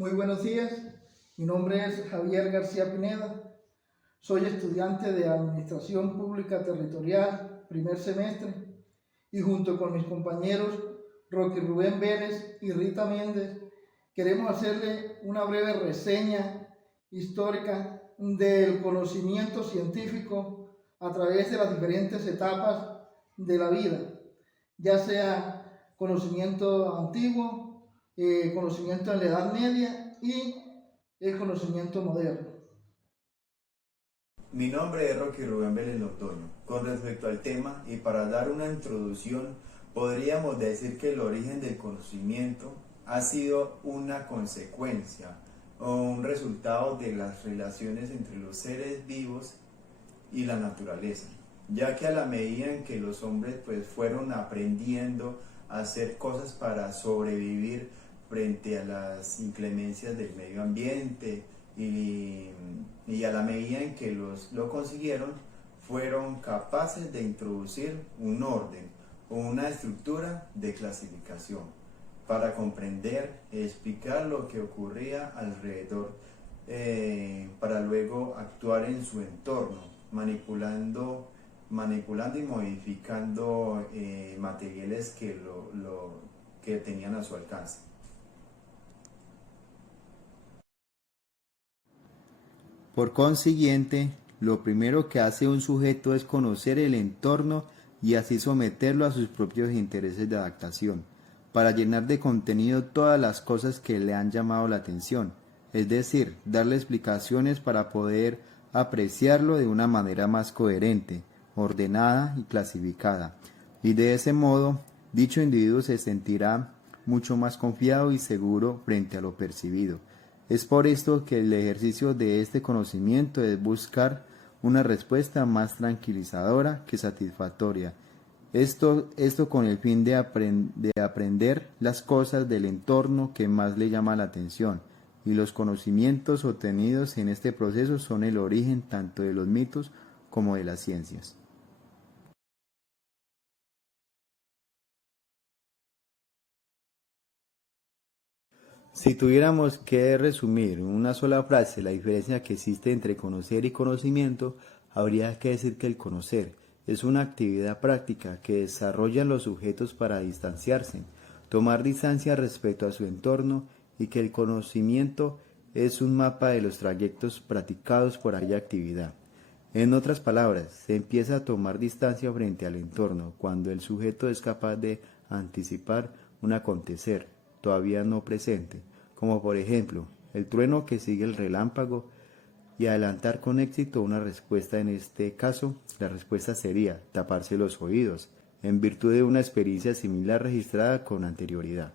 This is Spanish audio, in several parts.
Muy buenos días, mi nombre es Javier García Pineda, soy estudiante de Administración Pública Territorial, primer semestre, y junto con mis compañeros Roque Rubén Vélez y Rita Méndez, queremos hacerle una breve reseña histórica del conocimiento científico a través de las diferentes etapas de la vida, ya sea conocimiento antiguo, conocimiento en la Edad Media y el conocimiento moderno. Mi nombre es Roque Rubén Vélez Londoño. Con respecto al tema y para dar una introducción, podríamos decir que el origen del conocimiento ha sido una consecuencia o un resultado de las relaciones entre los seres vivos y la naturaleza, ya que a la medida en que los hombres fueron aprendiendo a hacer cosas para sobrevivir frente a las inclemencias del medio ambiente y a la medida en que lo consiguieron, fueron capaces de introducir un orden o una estructura de clasificación para comprender y explicar lo que ocurría alrededor, para luego actuar en su entorno, manipulando y modificando materiales que tenían a su alcance. Por consiguiente, lo primero que hace un sujeto es conocer el entorno y así someterlo a sus propios intereses de adaptación, para llenar de contenido todas las cosas que le han llamado la atención, es decir, darle explicaciones para poder apreciarlo de una manera más coherente, ordenada y clasificada, y de ese modo, dicho individuo se sentirá mucho más confiado y seguro frente a lo percibido. Es por esto que el ejercicio de este conocimiento es buscar una respuesta más tranquilizadora que satisfactoria. Esto con el fin de aprender las cosas del entorno que más le llama la atención, y los conocimientos obtenidos en este proceso son el origen tanto de los mitos como de las ciencias. Si tuviéramos que resumir en una sola frase la diferencia que existe entre conocer y conocimiento, habría que decir que el conocer es una actividad práctica que desarrollan los sujetos para distanciarse, tomar distancia respecto a su entorno, y que el conocimiento es un mapa de los trayectos practicados por aquella actividad. En otras palabras, se empieza a tomar distancia frente al entorno cuando el sujeto es capaz de anticipar un acontecer todavía no presente, como por ejemplo el trueno que sigue el relámpago, y adelantar con éxito una respuesta. En este caso, la respuesta sería taparse los oídos, en virtud de una experiencia similar registrada con anterioridad.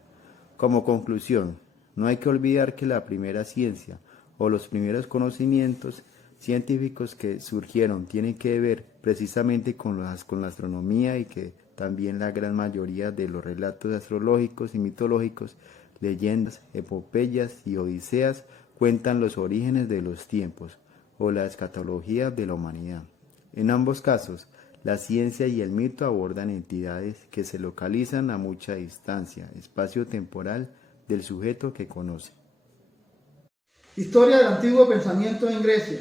Como conclusión, no hay que olvidar que la primera ciencia o los primeros conocimientos científicos que surgieron tienen que ver precisamente con la astronomía, y que también la gran mayoría de los relatos astrológicos y mitológicos, leyendas, epopeyas y odiseas cuentan los orígenes de los tiempos o la escatología de la humanidad. En ambos casos, la ciencia y el mito abordan entidades que se localizan a mucha distancia espacio-temporal del sujeto que conoce. Historia del antiguo pensamiento en Grecia.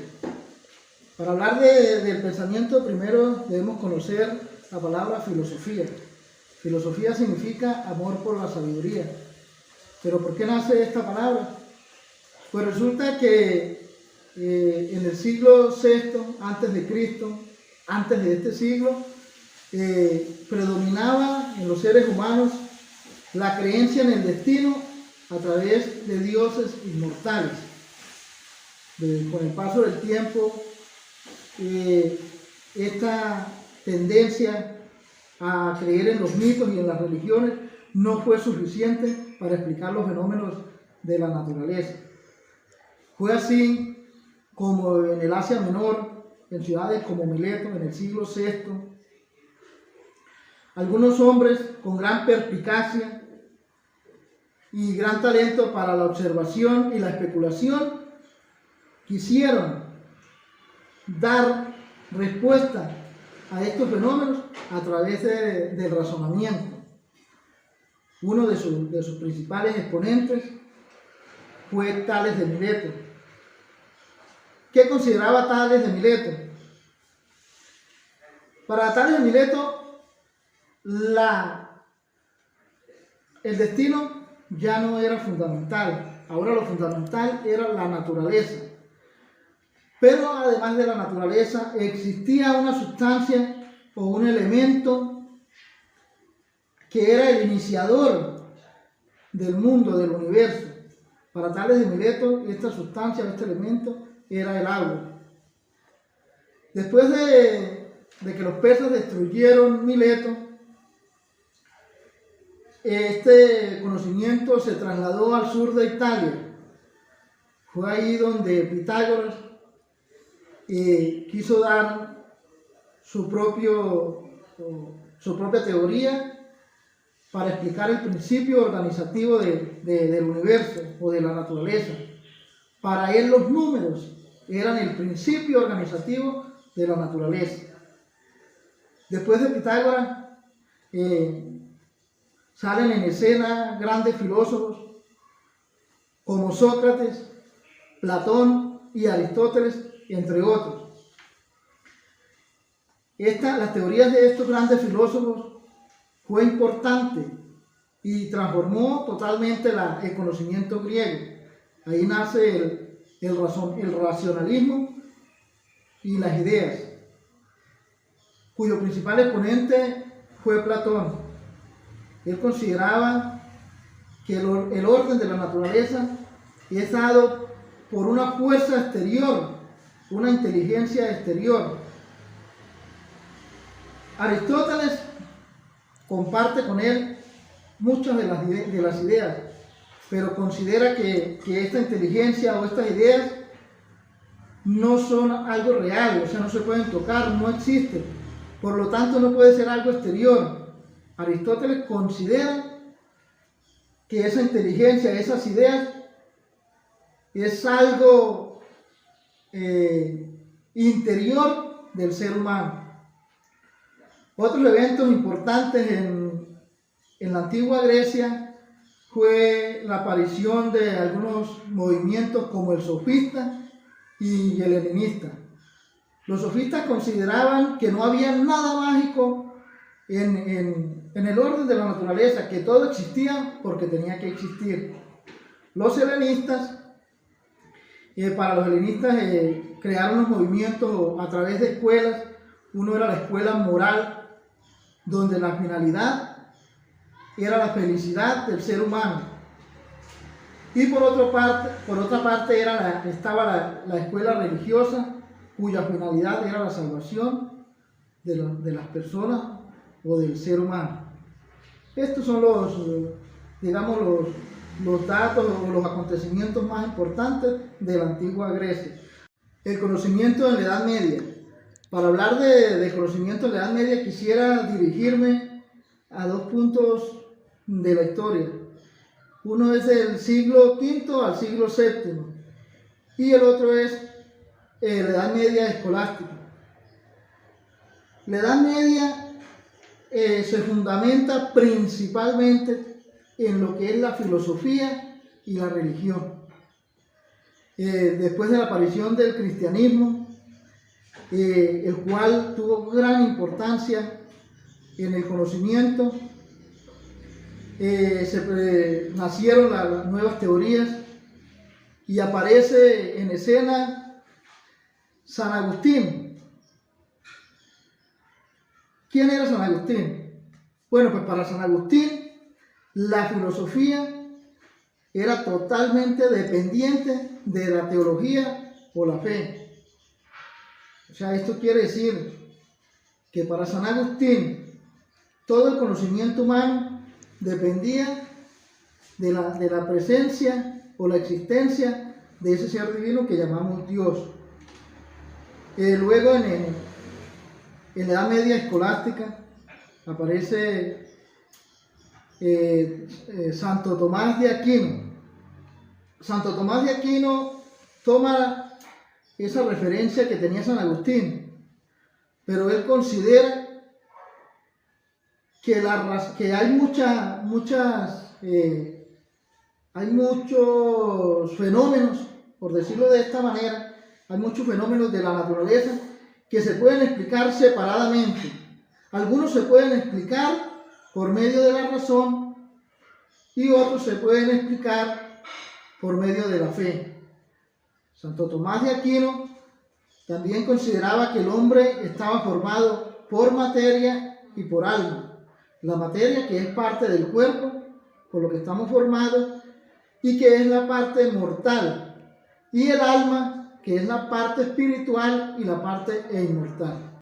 Para hablar del pensamiento, primero debemos conocer la palabra filosofía. Filosofía significa amor por la sabiduría. ¿Pero por qué nace esta palabra? Pues resulta que en el siglo VI antes de Cristo, antes de este siglo, predominaba en los seres humanos la creencia en el destino a través de dioses inmortales. Con el paso del tiempo, esta tendencia a creer en los mitos y en las religiones no fue suficiente para explicar los fenómenos de la naturaleza. Fue así como en el Asia Menor, en ciudades como Mileto, en el siglo VI, algunos hombres con gran perspicacia y gran talento para la observación y la especulación quisieron dar respuesta a estos fenómenos a través del razonamiento. Uno de sus principales exponentes fue Tales de Mileto. ¿Qué consideraba Tales de Mileto? Para Tales de Mileto, el destino ya no era fundamental. Ahora lo fundamental era la naturaleza. Pero además de la naturaleza, existía una sustancia o un elemento que era el iniciador del mundo, del universo. Para Tales de Mileto, esta sustancia, este elemento, era el agua. Después de que los persas destruyeron Mileto, este conocimiento se trasladó al sur de Italia. Fue ahí donde Pitágoras quiso dar su propia teoría para explicar el principio organizativo del universo o de la naturaleza. Para él los números eran el principio organizativo de la naturaleza. Después de Pitágoras salen en escena grandes filósofos como Sócrates, Platón y Aristóteles, entre otros. Las teorías de estos grandes filósofos fue importante y transformó totalmente el conocimiento griego. Ahí nace el racionalismo y las ideas, cuyo principal exponente fue Platón. Él consideraba que el orden de la naturaleza es dado por una fuerza exterior, una inteligencia exterior. Aristóteles comparte con él muchas de las ideas, pero considera que esta inteligencia o estas ideas no son algo real, o sea, no se pueden tocar, no existen. Por lo tanto, no puede ser algo exterior. Aristóteles considera que esa inteligencia, esas ideas, es algo interior del ser humano. Otros eventos importantes en la antigua Grecia fue la aparición de algunos movimientos como el sofista y el helenista. Los sofistas consideraban que no había nada mágico en el orden de la naturaleza, que todo existía porque tenía que existir. Los helenistas, para los helenistas crearon los movimientos a través de escuelas. Uno era la escuela moral, donde la finalidad era la felicidad del ser humano. Y por otra parte estaba la escuela religiosa, cuya finalidad era la salvación de las personas o del ser humano. Estos son los datos o los acontecimientos más importantes de la antigua Grecia. El conocimiento en la Edad Media. Para hablar de conocimiento en la Edad Media quisiera dirigirme a dos puntos de la historia. Uno es del siglo V al siglo VII y el otro es la Edad Media escolástica. La Edad Media se fundamenta principalmente en lo que es la filosofía y la religión. Después de la aparición del cristianismo, el cual tuvo gran importancia en el conocimiento, nacieron las nuevas teorías y aparece en escena San Agustín. ¿Quién era San Agustín? Bueno, pues para San Agustín la filosofía era totalmente dependiente de la teología o la fe. O sea, esto quiere decir que para San Agustín todo el conocimiento humano dependía de la presencia o la existencia de ese ser divino que llamamos Dios. Luego en la Edad Media escolástica aparece Santo Tomás de Aquino. Santo Tomás de Aquino toma esa referencia que tenía San Agustín, pero él considera que hay muchas hay muchos fenómenos, por decirlo de esta manera, hay muchos fenómenos de la naturaleza que se pueden explicar separadamente. Algunos se pueden explicar por medio de la razón y otros se pueden explicar por medio de la fe. Santo Tomás de Aquino también consideraba que el hombre estaba formado por materia y por alma. La materia, que es parte del cuerpo, por lo que estamos formados, y que es la parte mortal, y el alma, que es la parte espiritual y la parte inmortal.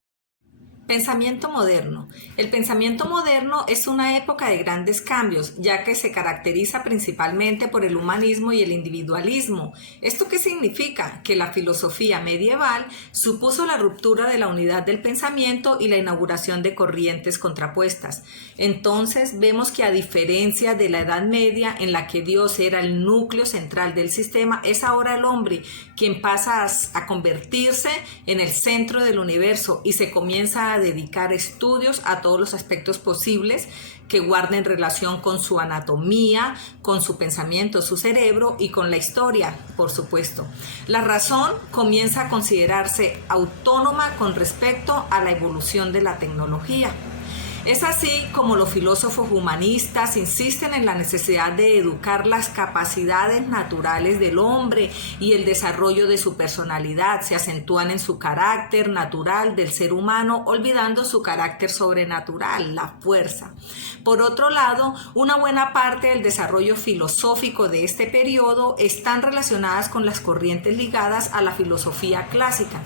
Pensamiento moderno. El pensamiento moderno es una época de grandes cambios, ya que se caracteriza principalmente por el humanismo y el individualismo. ¿Esto qué significa? Que la filosofía medieval supuso la ruptura de la unidad del pensamiento y la inauguración de corrientes contrapuestas. Entonces vemos que, a diferencia de la Edad Media, en la que Dios era el núcleo central del sistema, es ahora el hombre quien pasa a convertirse en el centro del universo y se comienza a dedicar estudios a todos los aspectos posibles que guarden relación con su anatomía, con su pensamiento, su cerebro y con la historia, por supuesto. La razón comienza a considerarse autónoma con respecto a la evolución de la tecnología. Es así como los filósofos humanistas insisten en la necesidad de educar las capacidades naturales del hombre y el desarrollo de su personalidad. Se acentúan en su carácter natural del ser humano, olvidando su carácter sobrenatural, la fuerza. Por otro lado, una buena parte del desarrollo filosófico de este periodo están relacionadas con las corrientes ligadas a la filosofía clásica.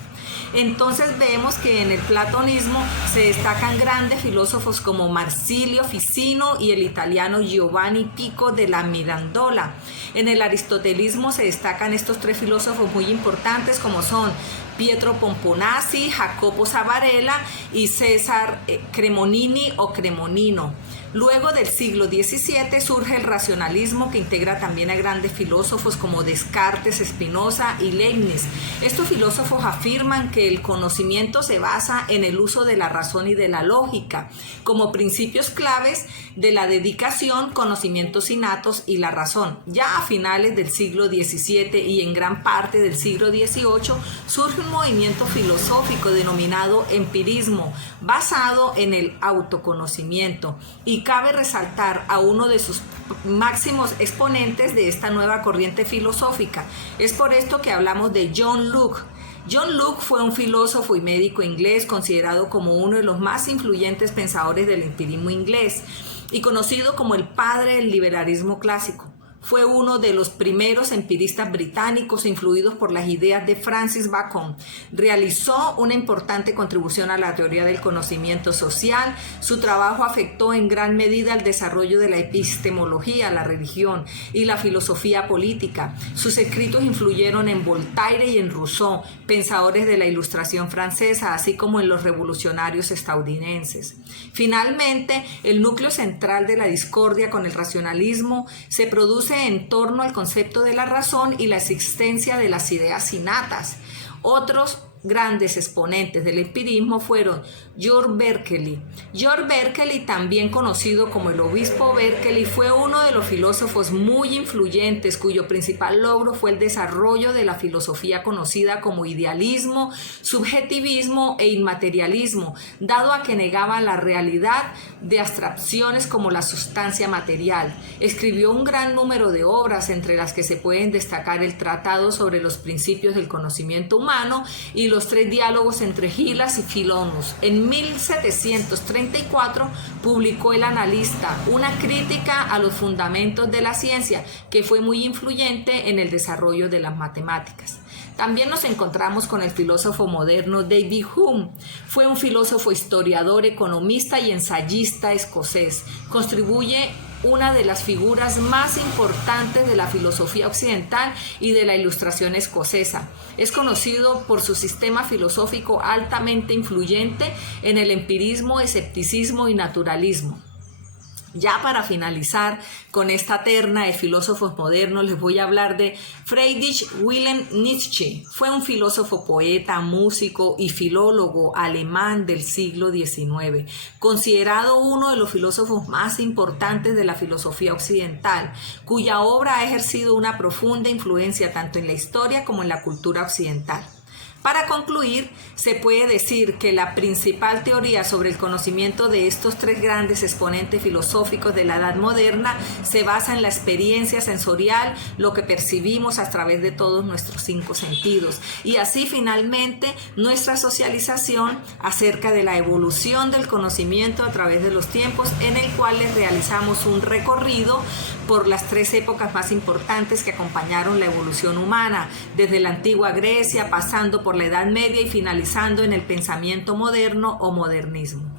Entonces vemos que en el platonismo se destacan grandes filósofos como Marsilio Ficino y el italiano Giovanni Pico de la Mirandola. En el aristotelismo se destacan estos tres filósofos muy importantes, como son Pietro Pomponazzi, Jacopo Zabarella y César Cremonini o Cremonino. Luego del siglo XVII surge el racionalismo, que integra también a grandes filósofos como Descartes, Spinoza y Leibniz. Estos filósofos afirman que el conocimiento se basa en el uso de la razón y de la lógica como principios claves de la dedicación, conocimientos innatos y la razón. Ya a finales del siglo XVII y en gran parte del siglo XVIII surge un movimiento filosófico denominado empirismo, basado en el autoconocimiento, y cabe resaltar a uno de sus máximos exponentes de esta nueva corriente filosófica. Es por esto que hablamos de John Locke. John Locke fue un filósofo y médico inglés considerado como uno de los más influyentes pensadores del empirismo inglés y conocido como el padre del liberalismo clásico. Fue uno de los primeros empiristas británicos influidos por las ideas de Francis Bacon. Realizó una importante contribución a la teoría del conocimiento social. Su trabajo afectó en gran medida el desarrollo de la epistemología, la religión y la filosofía política. Sus escritos influyeron en Voltaire y en Rousseau, pensadores de la Ilustración francesa, así como en los revolucionarios estadounidenses. Finalmente, el núcleo central de la discordia con el racionalismo se produce en torno al concepto de la razón y la existencia de las ideas innatas. Otros grandes exponentes del empirismo fueron George Berkeley. George Berkeley, también conocido como el obispo Berkeley, fue uno de los filósofos muy influyentes cuyo principal logro fue el desarrollo de la filosofía conocida como idealismo, subjetivismo e inmaterialismo, dado a que negaba la realidad de abstracciones como la sustancia material. Escribió un gran número de obras, entre las que se pueden destacar el Tratado sobre los principios del conocimiento humano y los tres diálogos entre Gilas y Filonus. En 1734 publicó El Analista, una crítica a los fundamentos de la ciencia, que fue muy influyente en el desarrollo de las matemáticas. También nos encontramos con el filósofo moderno David Hume. Fue un filósofo, historiador, economista y ensayista escocés. Contribuye una de las figuras más importantes de la filosofía occidental y de la Ilustración escocesa. Es conocido por su sistema filosófico altamente influyente en el empirismo, escepticismo y naturalismo. Ya para finalizar con esta terna de filósofos modernos, les voy a hablar de Friedrich Wilhelm Nietzsche. Fue un filósofo, poeta, músico y filólogo alemán del siglo XIX, considerado uno de los filósofos más importantes de la filosofía occidental, cuya obra ha ejercido una profunda influencia tanto en la historia como en la cultura occidental. Para concluir, se puede decir que la principal teoría sobre el conocimiento de estos tres grandes exponentes filosóficos de la Edad Moderna se basa en la experiencia sensorial, lo que percibimos a través de todos nuestros 5 sentidos, y así finalmente nuestra socialización acerca de la evolución del conocimiento a través de los tiempos, en el cual les realizamos un recorrido por las 3 épocas más importantes que acompañaron la evolución humana, desde la antigua Grecia, pasando por la Edad Media y finalizando en el pensamiento moderno o modernismo.